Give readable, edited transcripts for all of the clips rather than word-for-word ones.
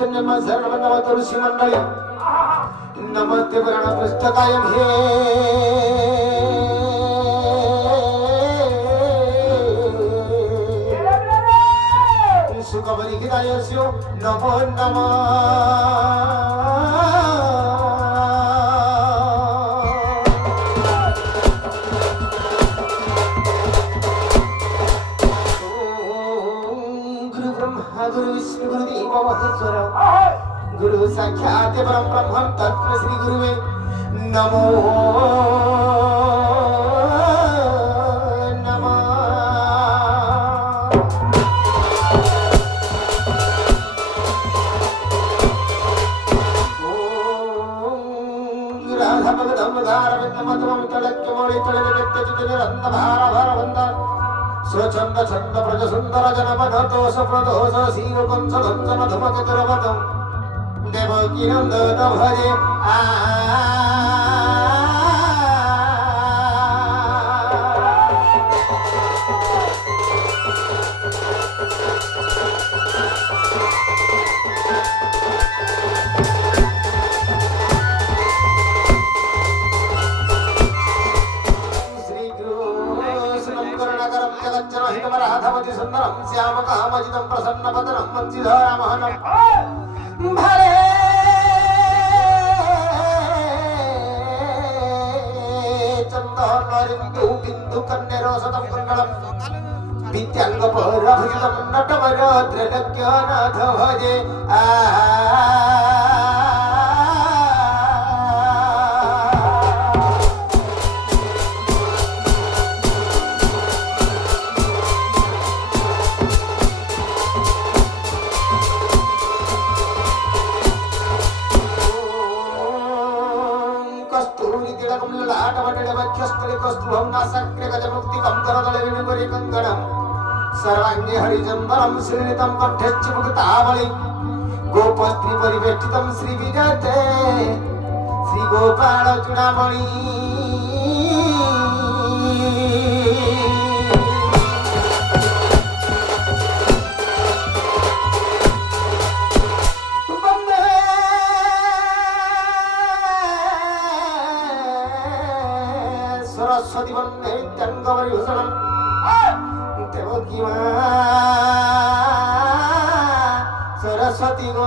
तुलसी मंडळी नमस्ते पुराण पुस्तकाय हे सुखबलिहितायस्यो नमो नमः गुरु विष्णु गुरुदेव महेश्वर गुरु साक्षात् परम ब्रह्म तस्मै श्री गुरुवे नमो नमः ओम राधा भगदम धारविंदमतमं तडक्यमोळि तळनित्यचितनिरन्नभारभारवन्द स्वच्छंद छंद प्रज सुंदर जनपद दोष प्रदोष शीलकंस लंचन धुमचतुरपदम देवकी नंदन भजे राधावती सुंदरम श्याम कामजितम प्रसन्न पदनम वंशीधरामहनम भरे चंदनरिंदु बिंदु कन्यरोसतम कुंडलम विद्यांग परभुजतम नटवर त्रैलोक्यनाथ भजे सर्वांगे हरिचंदनम श्रीनितम कंठेच्च मुक्तावली गोपस्त्री परिवेष्टितम श्री विजयते श्री गोपाल चूड़ामणि सरस्वती वंदे नित्यंगवरी भूषणम देवकी सरस्वती गो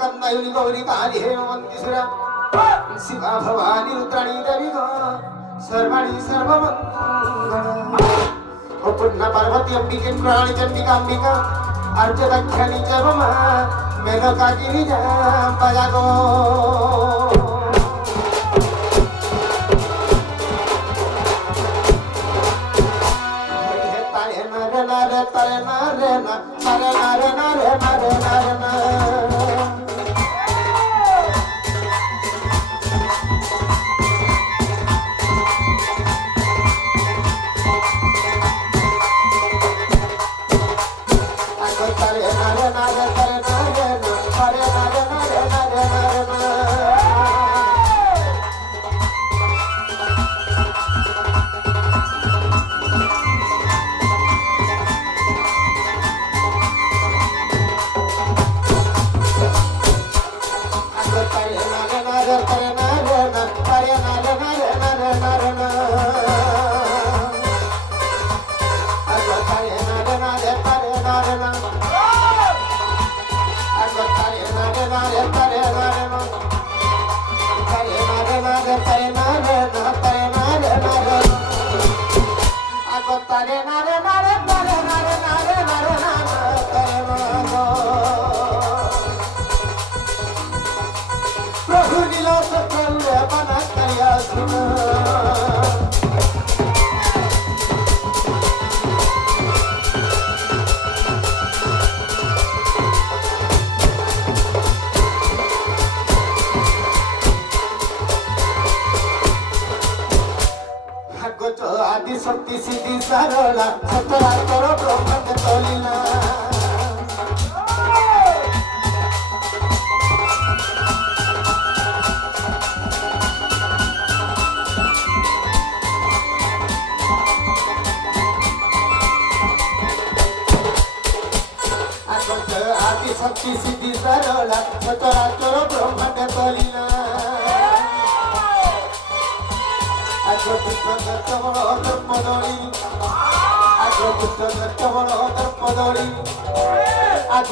कंदायुनी गौरी काली हेमवंती सुरा शिवा भवानी रुद्राणी देवी गो सर्वाणी सर्वमंगल पुन्हा पार्वती अंबिके प्राणी चंडिका अंबिका अर्ज दक्षिणी जपमा मेनका गिरिजा बजागो तारे नारे नारे तारे नारे ना तारे नारे नारे नारे नारे ना आदि शक्ति सिद्धि सरला सतरा करो ब्रह्म तोलिला শক্তি সিদ্ধি সরলা সচরাচর ব্রহ্মাণ্ড তলিলা আজ পুত্র কেবল দর্পদলি আজ পুত্র কেবল দর্পদলি আজ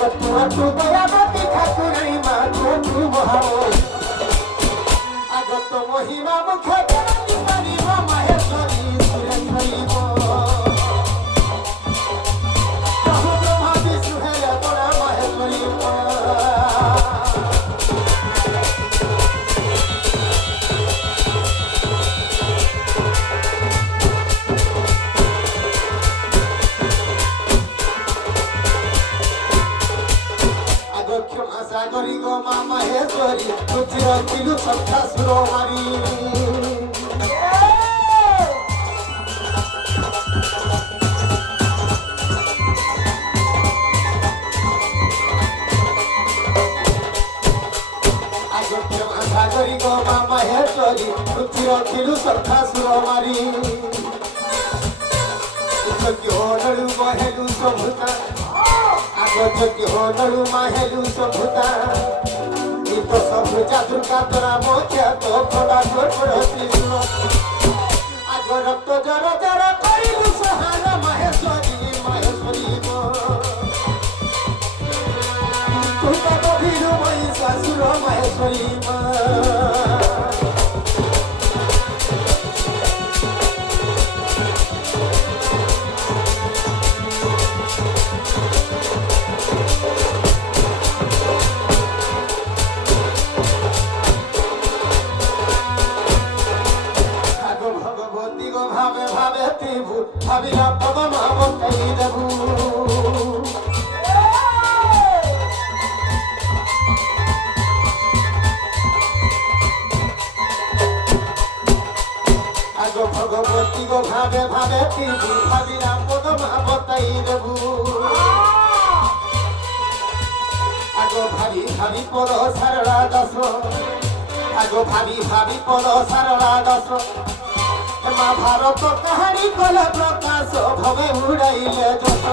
তু দয়াবতী ঠাকুরানী মা তু মহাবলী আজ তো মহিমা মুখে পারিব মাহেশ্বরী সুরেশ্বরী সাগরী গো মা মাহেশ্বরী তুচির কিলু সত্তা সুরমারি সাগরী গো মা মাহেশ্বরী তুচির কিলু সত্তা সুরমারি নড়ু মহেলু সভুতা আগে হনড়ু মাহেলু সভুতা নিত সভু জাদুকা তোরা মোখ্যা তো ফোড়া ছোড় ত্রিশূল আগ রক্ত জর জর করিলু সহান মাহেশ্বরী মাহেশ্বরী তুতা গভীর মহিষাসুর মাহেশ্বরী মা ভাবিলা পদমা বকাই দেবু আগ ভগবতী গো ভাবে ভাবে তিবু ভাবিলা পদমা বকাই দেবু আগ ভাবি ভাবি পদ সারলা দশ আগ ভাবি ভাবি পদ সারলা দশ মহাভারত কাহানি কল প্রকাশ ভবে উড়াইলে যশ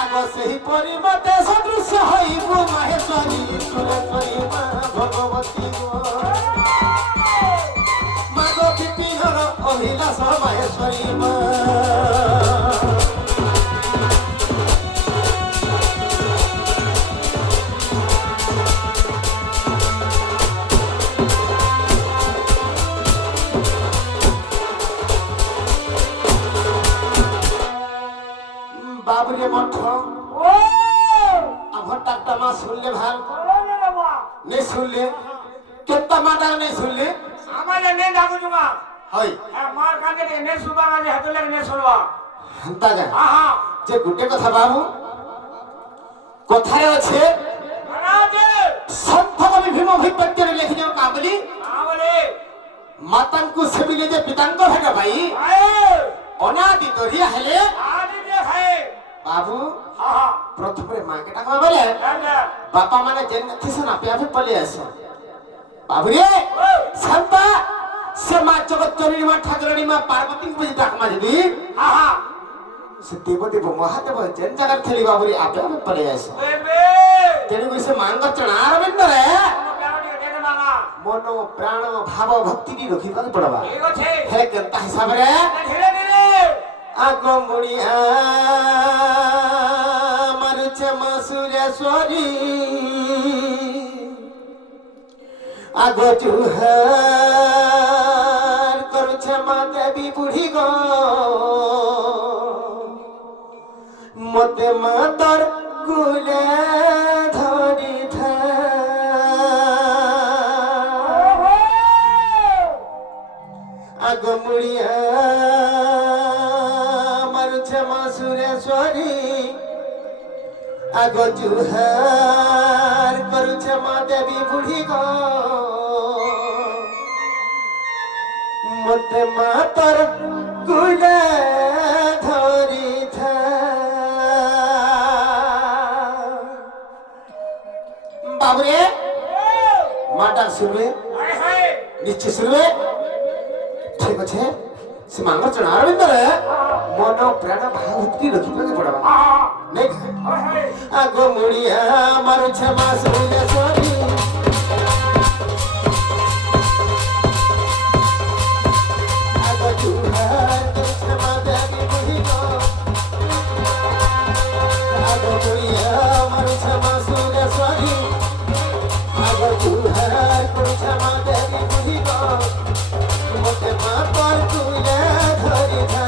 আগ সেই পরিমতে সদৃশ্য হইবু মাহেশ্বরী সুরেশ্বরী মা ভগবতী মাগ বিপিনর অভিলাষ মাহেশ্বরী মা বাবুরে মঠ আমার টাকটা মা শুনলে ভাল নেই শুনলে কেতা মাটা নেই শুনলে আমাদের নেই ডাকু জমা হয় মার কাছে নে সুবা কাছে হাতলে নে শুনবা হন্তা যা আহা যে গুটে কথা বাবু কথায় আছে মহারাজে সন্ত কবি ভীম ভৈপত্যরে লিখিছেন কাবলি আমলে মাতাঙ্কু সেবিলে যে পিতাঙ্গ ভাগা ভাই অনাদি দরিয়া হেলে আদি দে খায় বাবু আহা প্রথমে মাকে ডাকবা বলে দাদা বাপা মানে যেন থিসন আপে আপে পলে আসো বাবু রে শান্তা সে মা জগৎচরণী মা ঠাকুরানী মা পার্বতী বুঝি ডাকমা যদি আহা সে দেবদেব মহাদেব যেন জায়গার থেলি বাবু রে আপে আপে পলে আসো বেবে তেণু সে মাঙ্গ চଣାর বিন্দরে প্যারোটি দে দে মানা মন প্রাণ ভাব ভক্তি কি রখিবা পড়বা ঠিক আছে হে কেনতা হিসাବରେ ধীরে ধীরে আগ মুড়িয়া মারুছে মা সুরেশ্বরী আগ জুহার করছে মা দেবী বুড়ি গো মতে মা তোর কুলে ধরি আগ মুড়িয়া মারুছে মা সুরেশ্বরী আগ জুহার করুছে মা দেবী বুড়ি গো মতে মা তোর কুলে ধরি বাবুরে মাটা শুনবে হায় হায় নিশ্চয় শুনবে ঠিক আছে সে মাঙ্গ চଣାর বিন্দরে মন প্রাণ ভাবতি রখিବାକୁ ପଡବା আহা নেই হায় হায় আগ মুড়িয়া করছে মা সুরেশ্বরী আগ জুহার করছে মা দেবী বুড়ি গো আগ বুড়িয়া মারছে মা সুরেশ্বরী আগ জুহার করছে মা দেবী বুড়ি গো মতে মা পর তুলে ধরি ধা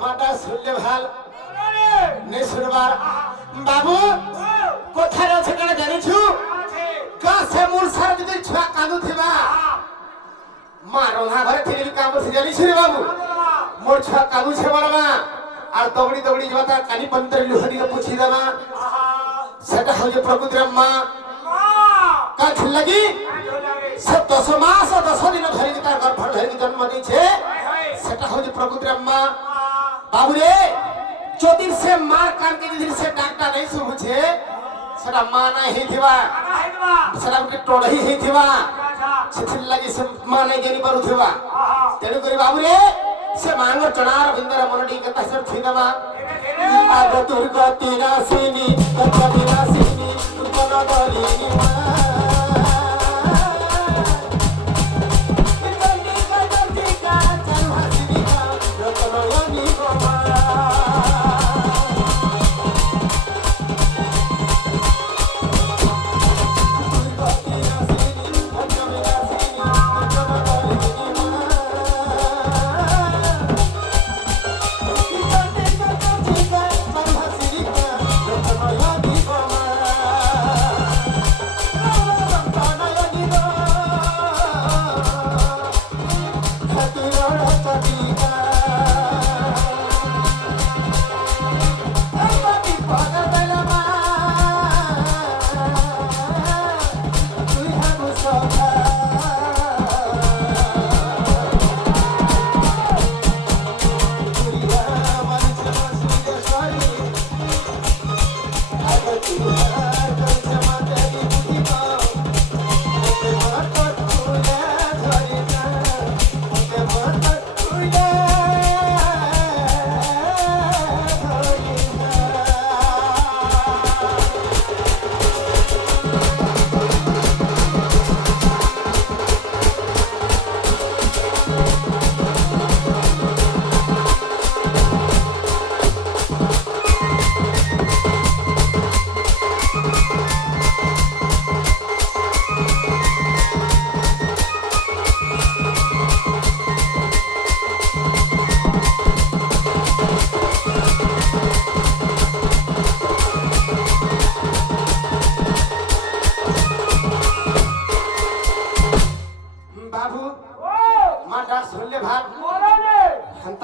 মাটা শুনলে ভাল নেই শুনবার বাবু কোথায় আছে কেন জানিছু গাছে মূল সারা যদি ছুয়া কাঁদু থিবা মা রন্ধা ঘরে ঠেলি কাম বসে জানিছু রে বাবু মোর ছুয়া কাঁদু ছে বলবা আর দৌড়ি দৌড়ি যাবা তার কানি পন্তর লুহাদিকে পুছি দেবা সেটা হচ্ছে প্রকৃতির মা কাছ লাগি সে 10 মাস 10 দিন ধরিকি তার গর্ভ ধরিকি জন্ম দিয়েছে সেটা হচ্ছে প্রকৃতির মা বাবুরে যদি সে মার কানকে যদি সে ডাক্তার নাই শুভুছে সেটা মা নাই হইথিবা সেটা গোটে টড়হি হইথিবা ସେଥି ଲାଗି ସେ ମା ନାଇଁ ଜାଣି ପାରୁଥିବା ତେଣୁ କରି ବାବୁରେ ସେ ମାଙ୍କ ଚଣାର ବିନ୍ଦର ମନ ଟିକେ କେତେ ସେ ଛୁଇଁଦବା ଆଗ ଦୁର୍ଗତି ନାସିନି କବି ନାସିନି ତୁମନ ଦରିନି ମା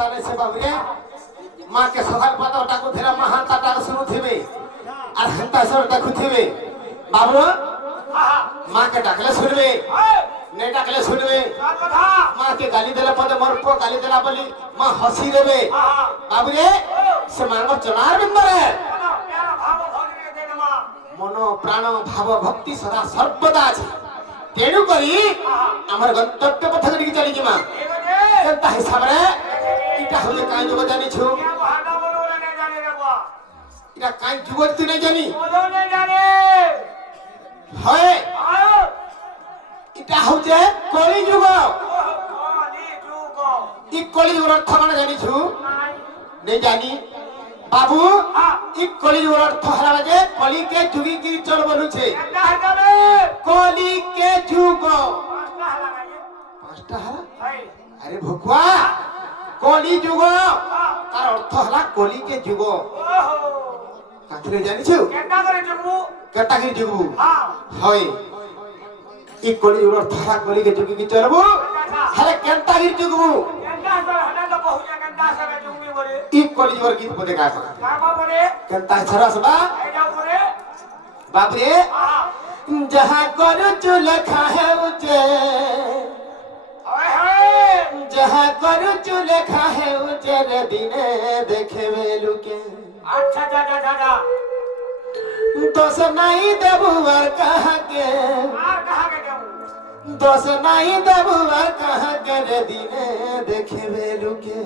ହେନ୍ତା ନାଇଁ ସେ ବାବୁରେ ମା କେ ସକାଳ ପାତ ଡାକୁଥିଲା ମା ହାନ୍ତା ଡାକ ଶୁଣୁଥିବେ আর হেন্তা সর দেখুথিবে বাবু মা কে ডাকলে শুনবে নে ডাকলে শুনবে মা কে গালি দেলে পদে মোর পো গালি দেলা বলি মা হসি দেবে বাবু রে সে মানব চলার বিন্দরে মন প্রাণ ভাব ভক্তি সদা সর্বদা আছে তেণু করি আমার গন্তব্য পথ দিকে চলি যিমা কেনতা হিসাবে এটা হলে কাই যোগ জানিছু এটা কাই যুগ তুই নাই জানি হয় এটা হচ্ছে কলি যুগ ই কলি যুগর অর্থ মানে জানিছু নেই জানি বাবু ই কলি যুগর অর্থ হলা যে কলিকে যুগি কি চল বলুছে কলিকে যুগ পাঁচটা হারা আরে ভকুয়া কলি যুগ তার অর্থ হলা কলিকে যুগ কাকে জানিছু কেটা কি যুগ হয় ই কলি যুগর অর্থ হলা কলিকে যুগি কি চলবো হলে কেটা কি যুগ ই কলি যুগর গীত পদে গায় কেনতা ছড়া সবা বাবরে जहाँ करुचु लिखा है उचे जहाँ करुचु लिखा है उचे रे दिने देखे लुके दोष नहीं देबुआर कहा के दोष नहीं देबुआर कहा के रे दिने देखे लुके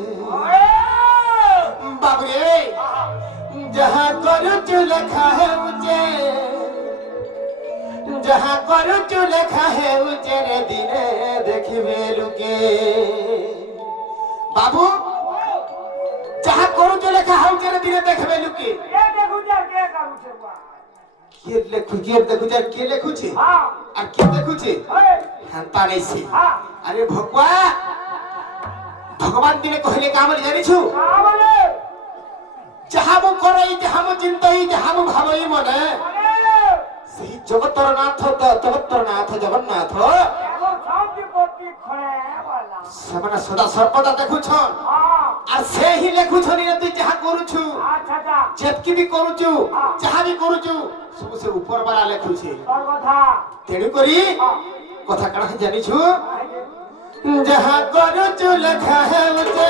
बाबरे जहाँ करुचु लिखा है उचे जहाँ करुचु लिखा है उचेरे दिने देखिबे लुके बाबू जहाँ करुचु लिखा है उचेरे दिने देखिबे लुके के लेखु के देखु जा के लेखु छे आ के देखु छे हंता नहीं छे अरे भगवा भगवान दिने कहले काम जानि छु जहाँ मु करई जहाँ मु चिंतई जहाँ मु भावई मने সেই জগতর নাথ জগতর নাথ জগন্নাথ সেমানে সদা সর্বদা দেখুছন আর সে হি লেখুছনি তুই যাহা করুছু যেতকি বি করুছু যাহা বি করুছু সব সে উপর বালা লেখুছে তেণু করি কথা কানা জানিছু যাহা করুছু লেখা হেউছে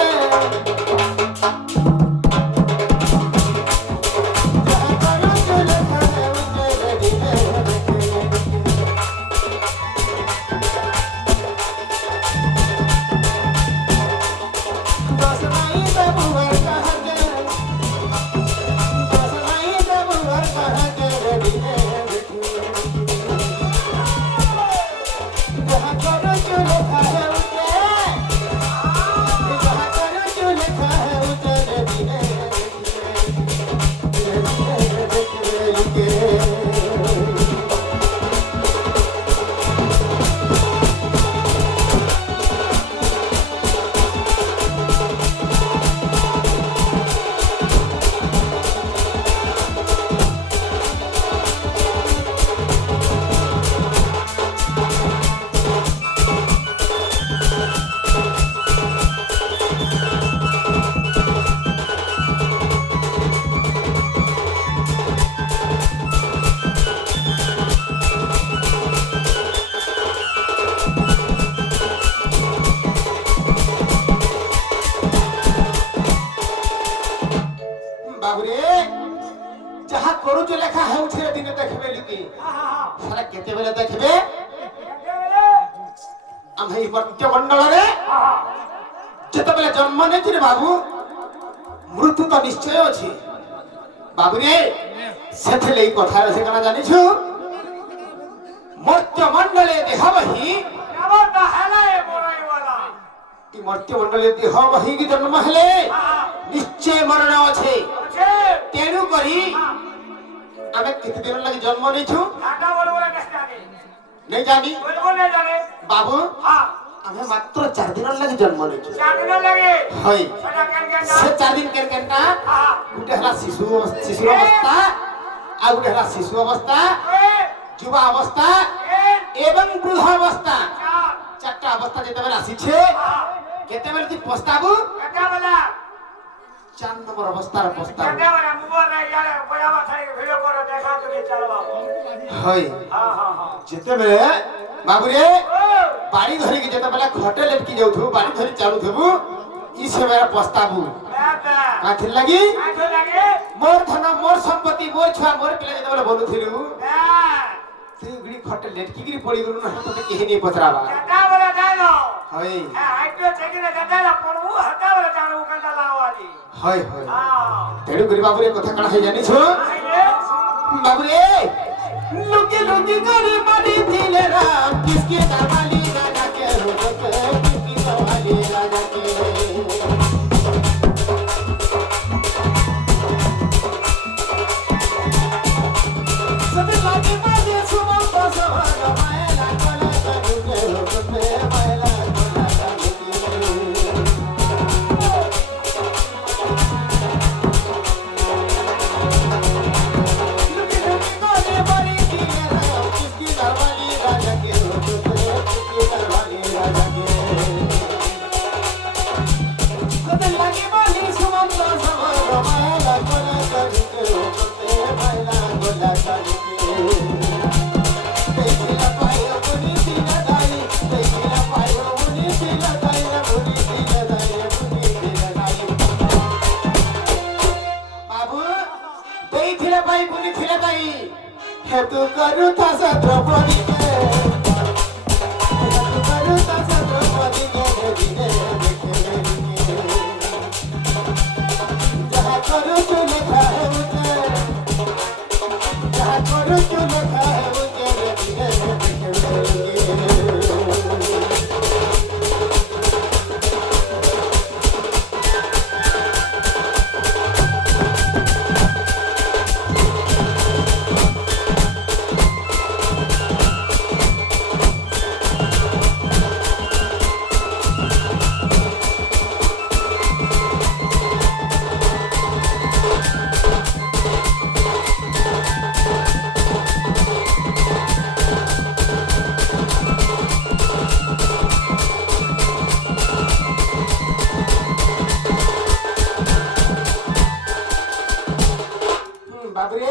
बाबुरे जहाँ करुचु लेखा हेउछे दिने देखबे लुकी सारा केते बेले देखबे हम हे मर्त्य मंडल रे जेते बेले जन्म नेछि रे बाबू मृत्यु तो निश्चय अछि बाबुरे सेथले ई कथा से कना जानिछु मर्त्य मंडले देहबहि नवता हेले मोराई वाला ई मर्त्य मंडले देहबहि की जन्म हेले निश्चय मरण अछि तेणु करी आमे कितने दिन लगी जन्म नहीं छु ढाका बोलबोले नहीं जानी बोलबोले जाने बाबू हां आमे मात्र 4 दिन लगी जन्म नहीं छु 4 दिन लगे होय सदा केन से 4 दिन केन ना हां गुटे हला शिशु अवस्था आ गुटे हला शिशु अवस्था युवा अवस्था एवं वृद्ध अवस्था चारटा अवस्था जेते बेला आसी छे केते बेले ती प्रस्ताव केते বলা চার নম্বর অবস্থার প্রস্তাব কেটে বলা মোবাইল নাই ইয়ারে বয়াবা থাই ভিডিও করে দেখা তুমি চালবা হয় হ্যাঁ হ্যাঁ হ্যাঁ যেতেବେଳେ বাবুরে ও বাড়ি ধরিକି ଯେତେବେଳେ ଖଟେ ଲେଟକି ଯାଉଥିବୁ ବାড়ି ଧରି ଚାଲୁଥିବୁ ଇ ସମୟରେ ପସ୍ତାବୁ ବାବା କାଥିର ଲାଗି ଆଠୁ ଲାଗେ ମୋର ଧନ ମୋର ସମ୍ପତ୍ତି ମୋର ଛୁଆ ମୋର ପିଲା ଯେତେବେଳେ ବନୁଥିଲୁ ନା ସେଇ ଗୁଡି ଖଟେ ଲେଟକିରି ପଡିଗଲୁ ନା ତତେ କେହି ନେଇ ପଚରାବା କେଟା ବলা ଜାনো হয় ଆଇଟୁ ଚେକିରେ କେଟା ପଡୁ ହଟା ବଲା ଜାଣୁ କେଟା ଲାୱାଲି হয় হয় ହଁ ତେଣୁ କରି ବାବୁରେ କଥା କଣ ହେଇ ଜାଣିଛୁ ଆଇଲେ বাবুরে লুকি লুকি করে বাড়ি দিলে রাম কিসকে দামালি রাজাকে রূপে কিসকে দামালি রাজাকে সবে লাগে বাজে সুমন বসবান মায়লা কোলা করে রূপে মায়লা কোলা করে हेतु करू थास द्रौपदी के हेतु करू थास द्रौपदी के दिने देखे जहाँ करू तू लिखा है मुझे जहाँ करू तू लिखा है मुझे दिने देखे बाबरे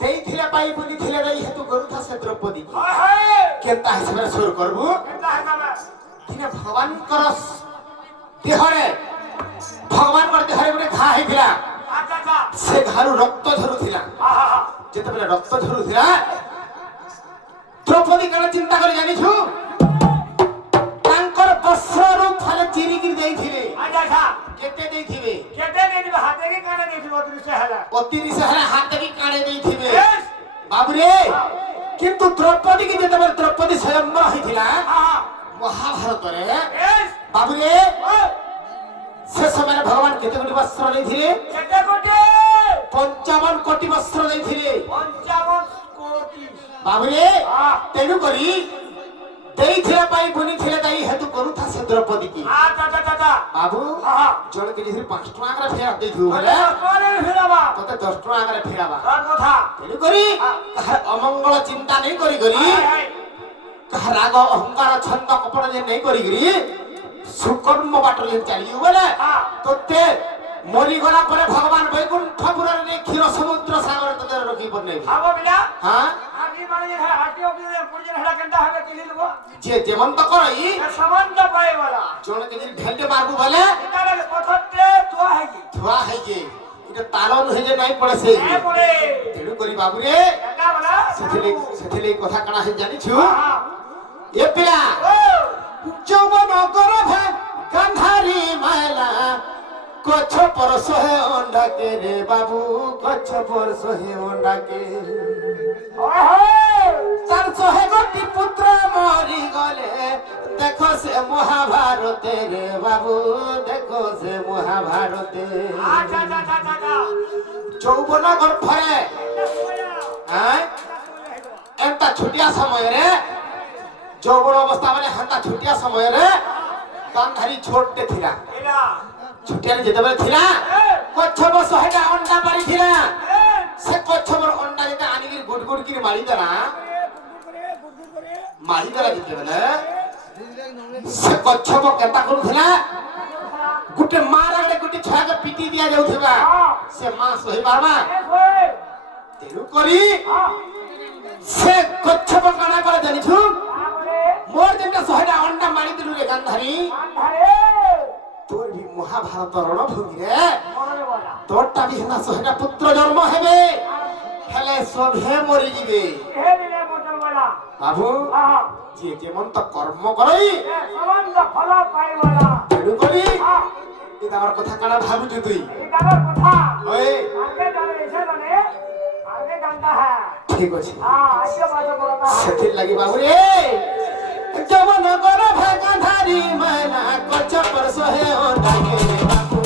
तेई थिला पाई बुनी थिला रही हेतु गरु था से द्रौपदी हाय हाय केनता हिसाब रे सुर करबू केटा हेताबे दिने भगवान करस देहरे भगवान कर देहरे गुटे घा हेतिला अच्छा अच्छा से घारु रक्त झरुथिला हा हा हा जेते बेले रक्त झरुथिला द्रौपदी कण चिंता करी जानिछु तांकर वस्त्ररु थाले चिरी गिर देइथिले अच्छा अच्छा केते देइथिबे केटे नेति हाते के काने नेति बतुरी से हला अतिरि से हला हाथ की काणे देइथिबे यस बाबुरे किंतु द्रौपदी की जेते बेले द्रौपदी स्वयंवर होइथिला हा हा महाभारत रे यस बाबुरे ओ से समय भगवान केते कोटी वस्त्र देइथिले केटे कोटे 55 कोटी वस्त्र देइथिले 55 कोटी बाबुरे हां तेनु करी देइथिला पाई बुनी थिले दाई हेतु करू था से द्रौपदी की अच्छा अच्छा अच्छा बाबू हा हा जण के जे 5 टका करे फेर देइथु बोले कोने फिराबा तते 10 टका करे फेराबा का कथा तेनु करी कहार अमंगल चिंता नहीं करी करी हाय हाय कहार राग अहंकार छंद कपट जे नहीं करी करी सुकर्म बाटर जे चली बोले हां तते मरी गला परे भगवान वैकुंठपुर रे क्षीर समुद्र सागर तते रखी पर नहीं आबो बिना हां आदि माने है हाटी ओपी पुरजे हडा केंदा हवे किली लबो जे जेमंत करई ए संबंध पाए वाला जण के दिन ढेलटे मारबू बोले इताले पथते तो हैगी थुआ है जे इटा तालन है जे नहीं पड़े से ए पड़े तेणु करी बाबू रे केटा वाला सेथिले कथा कणा है जानि छु हां ए पिला ओ जौवन कर भे गंधारी माला कछ परस है अंडा के रे बाबू कछ परस है अंडा के ओए होए तार सहे गोटी पुत्र मरी गले देखो से महाभारत रे बाबू देखो से महाभारत अच्छा अच्छा अच्छा अच्छा चौवन गर्भरे एंता छुटिया समय रे যৌবন অবস্থা মানে হাঁটা ছুটিয়া সময়ে গান্ধারী ছোটতে থিলা এরা ছুটিয়ারে যেতেবেলে থিলা কচ্ছপ শহেটা অন্ডা পারি থিলা সে কচ্ছপর অন্ডা যেতে আনিকি গুড গুড কিরি মারি দেলা মারি দেলা যেতেবেলে সে কচ্ছপ কেতা করুথিলা গোটে মার আগে গোটে ছুয়াকে পিটি দিয়া যাଉଥିବା সে মা সহি পারবা তেরু করি সে কচ্ছপ কানা করে জানিছু মোর যেটা 100টা অন্ডা মারি দিলু রে গান্ধারী তোর বি মহাভারত রণভূমি রে তোরটা বি হেনা 100টা পুত্র জন্ম হেবে হেলে সবে মরি যাবে বাবু যে যেমন তো কর্ম করই তেরু করি এটা আমার কথা কানা ভাবুছু তুই ওই ঠিক আছে সেথির লাগি বাবু রে জমন গর ভাগা ধারি মানা কচ্ছ পরশ হে ও ডাকে বাবু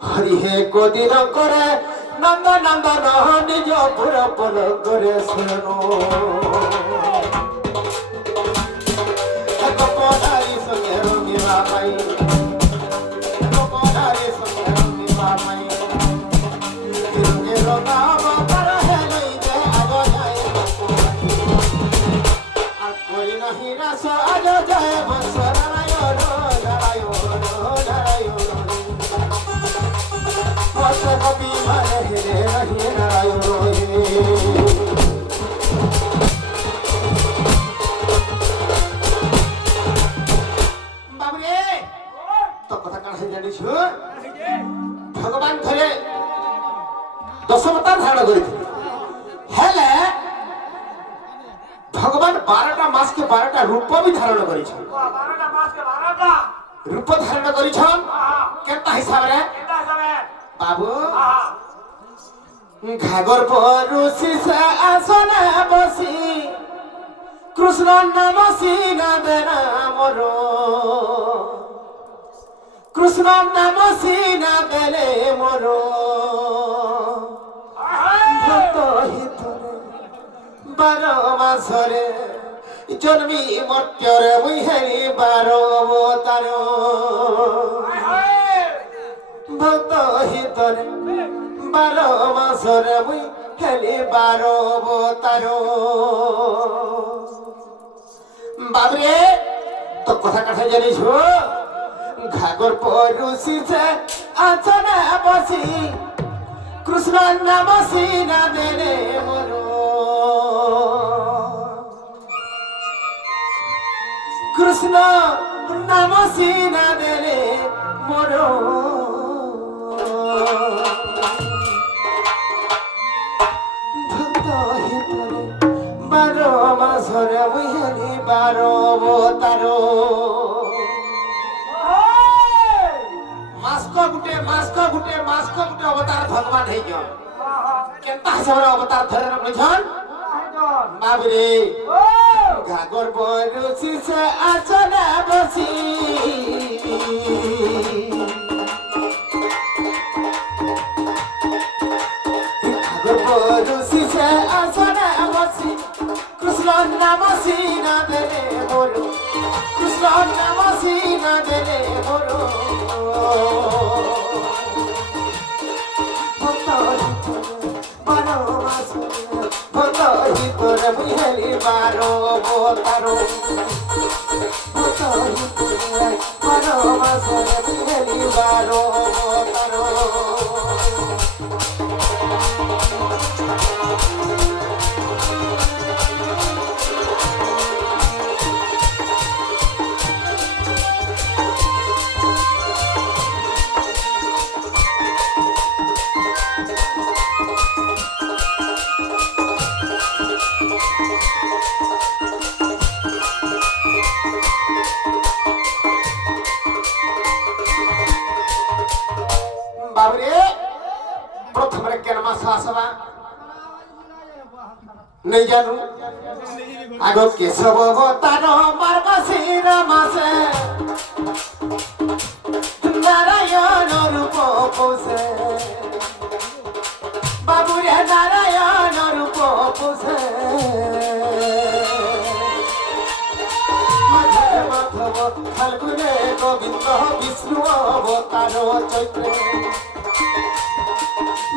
হরি হে কোদিন করে নন্দ নন্দন নিজ পুর পল করে শোনো গোপধারী সঙ্গে রঙিবা মাই গোপধারী সঙ্গে রঙিবা মাই রঙে রঙাব তার হেলাই যে আগ যায় আর করি নাহি রাস আজ যায় বংশ নারায়ণ নারায়ণ নারায়ণ কবি মানে হেরে নাহি নারায়ণ বাবুরে তো কথা কান জানিছ ভগবান থরে দশমতার ধারণ করেছিল হেলে ভগবান 12টা মাসকে 12টা রূপ বি ধারণ করেছেন রূপ ধারণ করেছেন কেতা হিসাবে বাবু ঘাগর পরুষি আসনে বসি কৃষ্ণ নাম সিনাদে নামর কৃষ্ণ নাম সিনাদেলে মর ভক্ত হিতরে 12 মাসরে জন্মি মর্ত্যরে মুই হেরি 12 অবতার ভক্ত হিতরে 12 মাসরে মুই হেলি 12 অবতার বাবরে তো কথা কথা জানিস ঘাগর পরুষি সে আছনা বসি কৃষ্ণ নাম সিনা দেলে মর কৃষ্ণ নাম সিনা দেলে মর ভক্ত হিতরে 12 মাসরে মুই হেলি 12 অবতার মাস্ক গুটে অবতার ভগবান হই গন কেনতা হিসাবে অবতার ধরে রকছন বাবরে ঘাগর পরুষি সে আছনা বসি ঘাগর পরুষি সে আছনা বসি কৃষ্ণ নাম সিনা দেলে মোর কৃষ্ণ নাম সিনা দেলে মোর ভক্ত হিতরে বুঝলি বারো তারো ভক্ত হিতরে মাসরে বুঝলি বারো তারো বাবরে প্রথমে কেন মাস আসবা নেই জানু আগ কেশব তার মার্গশির মাসে নারায়ণ রূপ পোষে বাবুরে নারায়ণ রূপ পোষে মাধব ফাল্গুনে গোবিন্দ বিষ্ণু অবতার চৈত্রে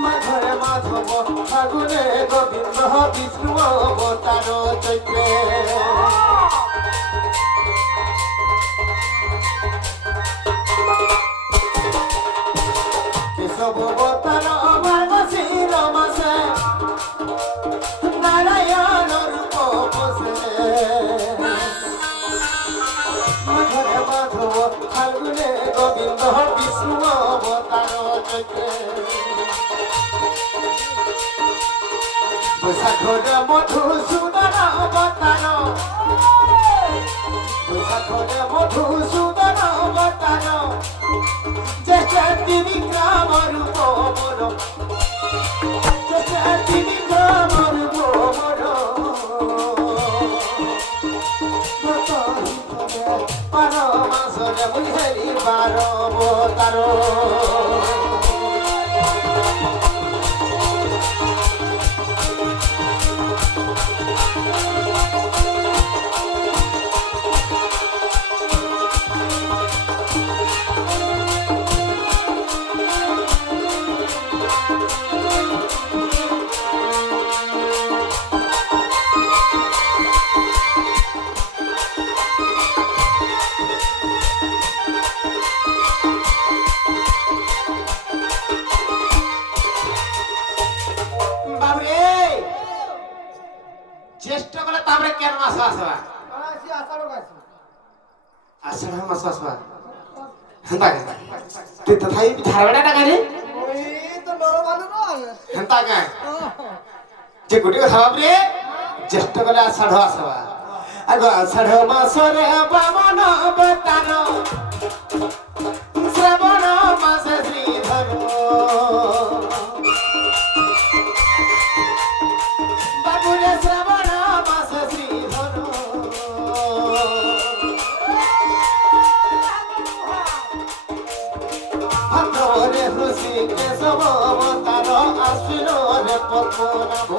মাধবে মাধব ফাগুনে গোবিন্দ বিষ্ণু অবতার চৈত্রে কেশব অবতার মার্গশির মাসে নারায়ণ রূপ পোষে মাধবে মাধব ফাল্গুনে গোবিন্দ বিষ্ণু অবতার চৈত্রে বৈশাখরে মধুসূদন অবতার বৈশাখরে মধুসূদন অবতার জয়তি বিক্রম রূপ মোর জয়তি বিক্রম রূপ মোর বার মাসরে বুঝলি বার অবতার চেষ্টা করে তারপরে কেন মাস আসবা আষাঢ় মাস আসবা হেন্তা কে তুই তো থাই ধারবাটা টাকা রে হেন্তা কে যে গুটি কথা বাবরে চেষ্টা করে আষাঢ় আসবা আগ আষাঢ় মাসরে বামন অবতার শ্রাবণ মাসে শ্রীধর বাবুরে শ্রাবণ মাসে শ্রীধর ভাদ্রে ঋষি কেশব অবতার আশ্বিন রে পদ্মনাভ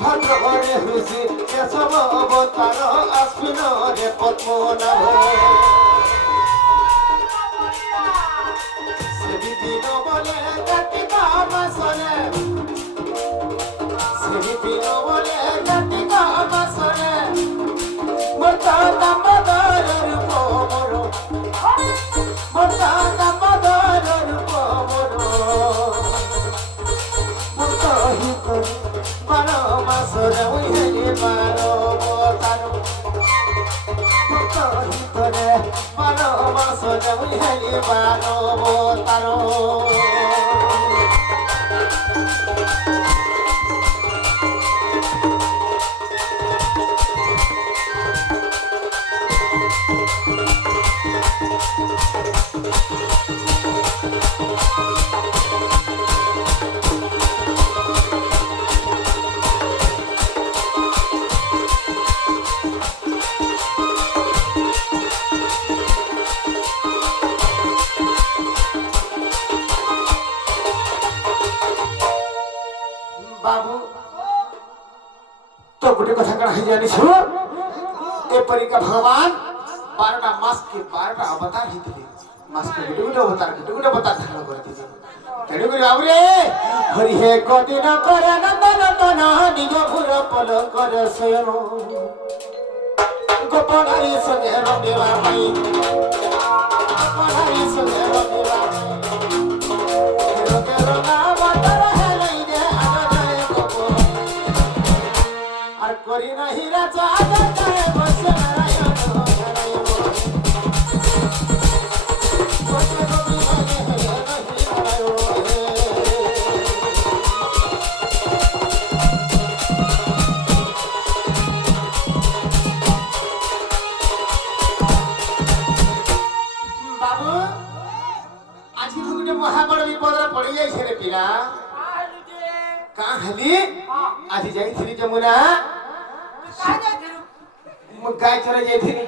ভাদ্রে ঋষি কেশব অবতার আশ্বিন রে পদ্মনাভ সেদিন বলে কার্তিক মাসরে সেদিন বলে কার্তিক মাসরে মোটা দামোদর রূপ মোর মোটা দামোদর রূপ মোর মোটা হিত বার মাসরে উইলি বার অবতার মোটা হিতরে বার মাসরে উইলি বার অবতার गोटे कथा कण है जानि छु ए परिका भगवान 12टा मास के 12टा अवतार हितले मास के गुटे अवतार धारण करते तेणु करी बाबू रे हरि हे कदिन करे नंदन तन निज भुर पल कर शयन गोपनारी संगे रमेवा मई गोपनारी संगे रमेवा तेरो नाम तर है नहीं दे आगे गोपो और करी नहीं राजा आगे जाए बस नारायण महाबड़ विपद पड़ जाए रे पिला कहाँ हेली आज जाइथिली जमुना गाय चरे जाइथिली